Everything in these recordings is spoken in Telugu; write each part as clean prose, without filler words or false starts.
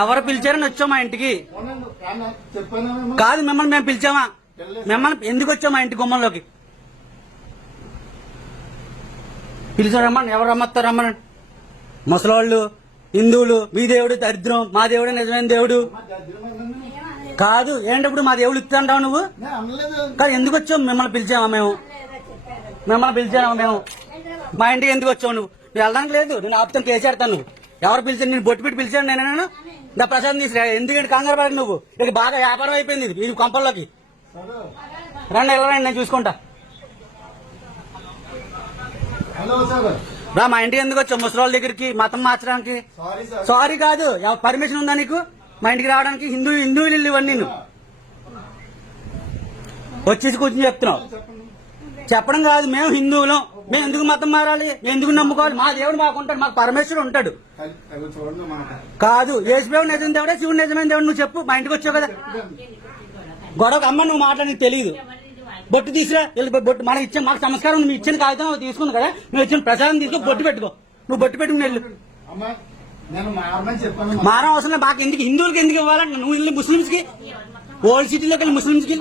ఎవరు పిలిచారని వచ్చాం మా ఇంటికి? కాదు, మిమ్మల్ని మేము పిలిచామా? మిమ్మల్ని ఎందుకు వచ్చాం మా ఇంటి గుమ్మంలోకి? పిలిచారమ్మని ఎవరు రమ్మస్తారు? రమ్మని ముసలోళ్ళు, హిందువులు, మీ దేవుడు దరిద్రం, మా దేవుడే నిజమైన దేవుడు కాదు. ఏంటప్పుడు మా దేవుడు ఇస్తాంటావు నువ్వు? కాదు, ఎందుకు వచ్చావు? మిమ్మల్ని పిలిచామా మేము? మిమ్మల్ని పిలిచామా మేము? మా ఇంటికి ఎందుకు వచ్చావు నువ్వు? వెళ్ళడానికి లేదు, నేను ఆపుతాను, కేసేడతాను. నువ్వు ఎవరు పిలిచాను? నేను బొట్టు పెట్టి పిలిచాను నేను నా ప్రసాదం తీసుకురా. ఎందుకంటే కంగారు పడకు నువ్వు. ఇక బాగా వ్యాపారం అయిపోయింది ఇది ఈ కొంపల్లోకి. రండి, వెళ్ళరండి, నేను చూసుకుంటా. రా, మా ఇంటికి ఎందుకు వచ్చావు? ముసలి దగ్గరికి మతం మార్చడానికి? సారీ కాదు, పర్మిషన్ ఉందా నీకు మా ఇంటికి రావడానికి? హిందువులు ఇల్లు ఇవన్నీ నువ్వు వచ్చేసి కూర్చొని చెప్తున్నావు. చెప్పడం కాదు, మేము హిందువులం, మేము ఎందుకు మతం మారాలి? మేము ఎందుకు నమ్ముకోవాలి? మా దేవుడు మాకు ఉంటాడు, మాకు పరమేశ్వరుడు ఉంటాడు. కాదు, యేసుప్రభువు నిజమైన దేవుడే, శివుడు నిజమైన దేవుడు. నువ్వు చెప్పు, మా ఇంటికి వచ్చావు కదా. గొడవకు అమ్మ నువ్వు మాట్లాడి తెలియదు. బొట్టు తీసురా, బొట్టు మనం ఇచ్చిన, మాకు సంస్కారం ఉంది. ఇచ్చిన కాగితం తీసుకుంది కదా, నువ్వు ఇచ్చిన ప్రసాదం తీసుకో, బొట్టు పెట్టుకో. నువ్వు బొట్టు పెట్టుకుని వెళ్ళు. మారం అవసరం మాకు ఎందుకు? హిందువులకి ఎందుకు ఇవ్వాలంటే నువ్వు ఇల్లు ముస్లింస్ కి, ఓల్డ్ సిటీలోకి వెళ్ళి ముస్లింస్ కి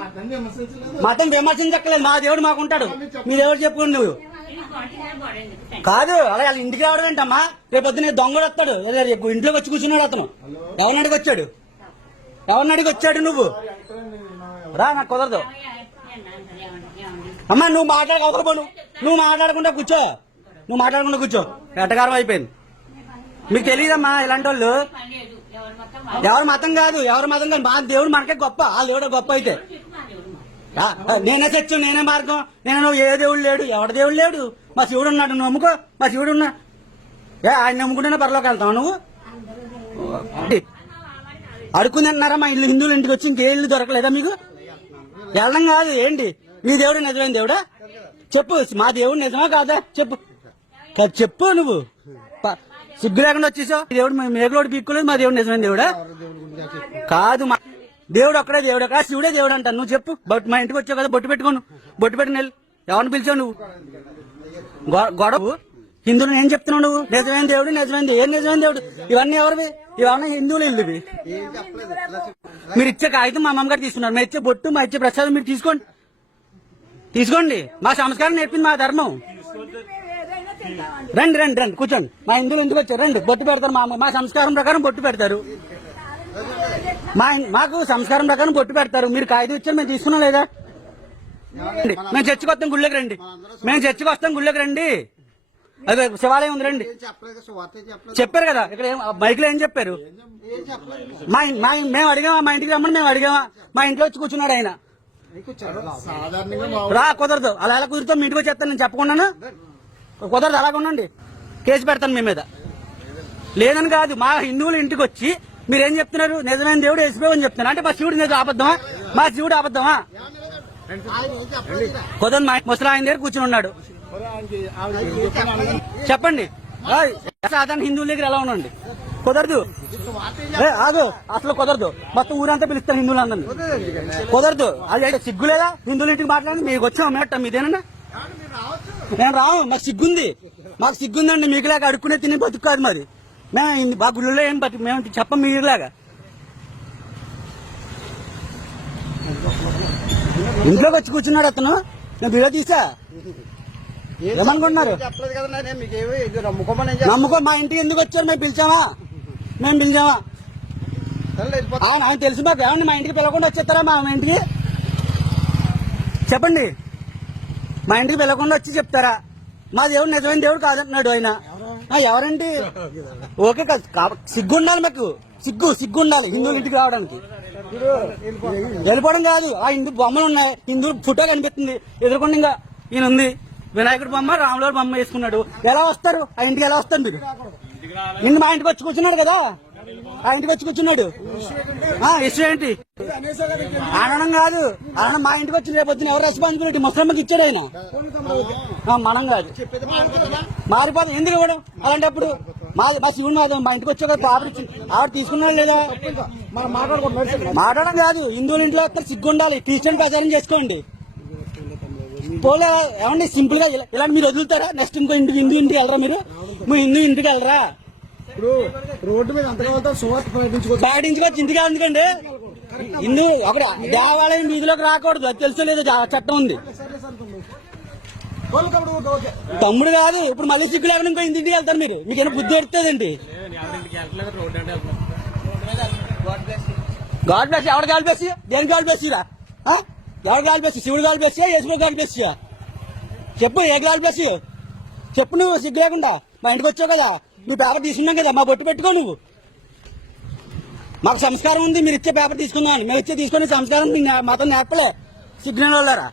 మతం విమర్శించక్కలేదు. మా దేవుడు మాకు ఉంటాడు, మీ దేవుడు చెప్పుకోండి. నువ్వు కాదు, అలా వాళ్ళ ఇంటికి రావడం ఏంటమ్మా? రేపు పొద్దున దొంగడు వస్తాడు, ఇంట్లోకి వచ్చి కూర్చున్నాడు అతను. ఎవరిని అడిగి వచ్చాడు? ఎవరిని అడిగి వచ్చాడు? నువ్వు రా, నాకు కుదరదు. అమ్మా నువ్వు మాట్లాడకపోను, నువ్వు మాట్లాడకుండా కూర్చో, నువ్వు మాట్లాడకుండా కూర్చో. ఎట్టగారం అయిపోయింది. మీకు తెలియదమ్మా ఇలాంటి వాళ్ళు. ఎవరి మతం కాదు, ఎవరి మతం కాదు, మా దేవుడు మనకే గొప్ప. ఆ దేవుడు గొప్ప అయితే నేనే సత్యం, నేనే మార్గం, నువ్వు ఏ దేవుడు లేడు, ఎవరి దేవుడు లేడు. మా శివుడు ఉన్నాడు, నువ్వు నమ్ముకో. మా శివుడు ఉన్నా ఆయన నమ్ముకుంటేనే పరలోకి వెళ్తావు. నువ్వు అడుక్కుని అన్నారా మా ఇల్లు? హిందువులు ఇంటికి వచ్చి ఇంకే ఇల్లు దొరకలేదా మీకు? వెళ్ళడం కాదు. ఏంటి మీ దేవుడు నిజమైన దేవుడా? చెప్పు, మా దేవుడు నిజమా కాదా చెప్పు. చెప్పు, నువ్వు సిగ్గు లేకుండా వచ్చేసావు. దేవుడు మేకలోడు పీక్కోలేదు, మా దేవుడు నిజమైన దేవుడా? కాదు, మా దేవుడు ఒక్కడే దేవుడు, అక్కడ శివుడే దేవుడు అంటాను. నువ్వు చెప్పు. మా ఇంటికి వచ్చావు కదా, బొట్టు పెట్టుకోను, బొట్టు పెట్టుకుని వెళ్ళు. ఎవరిని పిలిచావు నువ్వు? గొడవ హిందువులు ఏం చెప్తున్నావు నువ్వు? నిజమైన దేవుడు, నిజమైన ఏం నిజమైన దేవుడు? ఇవన్నీ ఎవరివి? ఇవన్నీ హిందువులు ఇల్లువి. మీరు ఇచ్చే కాగితం మా అమ్మగారు తీసుకున్నారు, మేము ఇచ్చే బొట్టు, మా ఇచ్చే ప్రసాదం మీరు తీసుకోండి, తీసుకోండి. మా సంస్కారం నేర్పింది మా ధర్మం. రండి రండి రండి, కూర్చోండి. మా హిందువులు ఎందుకు వచ్చారు? రండి, బొట్టు పెడతారు. మా సంస్కారం ప్రకారం బొట్టు పెడతారు. మాకు సంస్కారం ప్రకారం బొట్టు పెడతారు. మీరు కాగితం ఇచ్చారు, మేము తీసుకున్నాం లేదా? మేము చర్చికి వస్తాం, గుళ్ళకి రండి. మేము చర్చికి వస్తాం, గుళ్ళకి రండి. అదే శివాలయం ఉంది, రండి. చెప్పారు కదా ఇక్కడ మైక్ లో ఏం చెప్పారు? మేము అడిగామా? మా ఇంటికి రమ్మని మేము అడిగామా? మా ఇంట్లో వచ్చి కూర్చున్నాడు ఆయన. రా, కుదరదు. అలా ఎలా కుదురుతాం? మీ ఇంటికి వచ్చేస్తాను నేను చెప్పకుండాను. కుదరదు, అలాగ ఉండండి, కేసు పెడతాను మీ మీద. లేదని కాదు, మా హిందువులు ఇంటికి వచ్చి మీరేం చెప్తున్నారు? నిజమైన దేవుడు యేసుప్రభువు అని చెప్తున్నారు. అంటే మా శివుడు నిజం అబద్ధమా? మా శివుడు అబద్ధమా? కుదరదు. మా ముసలి ఆయన దగ్గర కూర్చుని ఉన్నాడు. చెప్పండి, సాధారణ హిందువుల దగ్గర ఎలా ఉండండి? కుదరదు. ఆగు, అసలు కుదరదు. మొత్తం ఊరంతా పిలుస్తారు హిందువులందరినీ. కుదరదు. అది సిగ్గు లేదా? హిందువుల ఇంటికి మాట్లాడండి. మీకు వచ్చాం మేట మీదేనా? నేను రావు, మాకు సిగ్గుంది. మాకు సిగ్గుందండి. మీకులాగా అడుక్కునే తిని బతుకు కాదు మరి. మేము మా గుళ్ళో ఏం బతుకు మేము చెప్పం మీలాగా. ఇంట్లోకి వచ్చి కూర్చున్నాడు అతను. నేను బిలో తీసా. ఏమనుకుంటున్నారు? నమ్ముకో. మా ఇంటికి ఎందుకు వచ్చారు? మేము పిలిచామా? ఆయన తెలుసు మాకు. ఏమన్నా మా ఇంటికి పిలవకుండా వచ్చేస్తారా? మా ఇంటికి చెప్పండి. మా ఇంటికి పిలవకుండా వచ్చి చెప్తారా? మా దేవుడు నిజమైన దేవుడు కాదంటున్నాడు ఆయన. ఎవరండి? ఓకే కాదు, సిగ్గు ఉండాలి మాకు. సిగ్గు ఉండాలి హిందువుల ఇంటికి రావడానికి. వెళ్ళిపోవడం కాదు. ఆ హిందూ బొమ్మలు ఉన్నాయి, హిందువులు ఫోటో కనిపిస్తుంది ఎదుర్కొండి. ఇంకా ఈయన ఉంది, వినాయకుడి బొమ్మ, రాముల బొమ్మ వేసుకున్నాడు. ఎలా వస్తారు ఆ ఇంటికి? ఎలా వస్తారు మీరు? నిన్ను మా ఇంటికి వచ్చి కూర్చున్నాడు కదా, ఆ ఇంటికి వచ్చి కూర్చున్నాడు. ఇష్టం ఏంటి? అనడం కాదు, ఆయన మా ఇంటికి వచ్చి రేపు వచ్చిన ఎవరు రెస్పాన్సిబిలిటీ? ముస్లింకి ఇచ్చాడు ఆయన, మనం కాదు. మారిపోతాం ఎందుకు ఇవ్వడం? అలాంటప్పుడు మా శివుడు మా ఇంటికి వచ్చే కదా ఆవిడ ఆవిడ తీసుకున్నాడు లేదా? మాట్లాడడం కాదు. హిందువుల ఇంట్లో సిగ్గు ఉండాలి. క్రిస్టియన్ ప్రచారం చేసుకోండి. పోలే ఏమండి సింపుల్ గా ఇలాంటి మీరు వదులుతారా? నెక్స్ట్ ఇంకో హిందూ ఇంటికి వెళ్ళరా? మీరు హిందూ ఇంటికి వెళ్ళరా? ఇప్పుడు రోడ్డు మీద అంతగా వెళ్తాం సువార్త ప్రకటించుకోవచ్చు. పాటించుకోవచ్చు. ఇంటికి ఎందుకండి హిందూ అక్కడ దేవాలయం వీధిలోకి రాకూడదు, అది తెలుసో లేదో చట్టం ఉంది. తమ్ముడు కాదు, ఇప్పుడు మళ్ళీ సిగ్గు లేకుండా ఇంకో ఇంటికి వెళ్తారు మీరు, మీకేమైనా బుద్ధి ఎడుతుందండి. God bless. ఎవరు గాడ్ బ్లెస్? దేని గాడ్ బ్లెస్ రా? ఎవరు గాడ్ బ్లెస్? శివుడు గాడ్ బ్లెస్, యేసు గాడ్ బ్లెస్? చెప్పు, ఏ గాడ్ బ్లెస్ చెప్పు. నువ్వు సిగ్గు లేకుండా మా ఇంటికి వచ్చావు కదా, నువ్వు పేపర్ తీసుకున్నాం కదా, మా బొట్టు పెట్టుకో. నువ్వు మాకు సంస్కారం ఉంది, మీరు ఇచ్చే పేపర్ తీసుకుందామని. మేము ఇచ్చే తీసుకునే సంస్కారం మాతో నేర్పలే సిగ్నల్ వాళ్ళారా.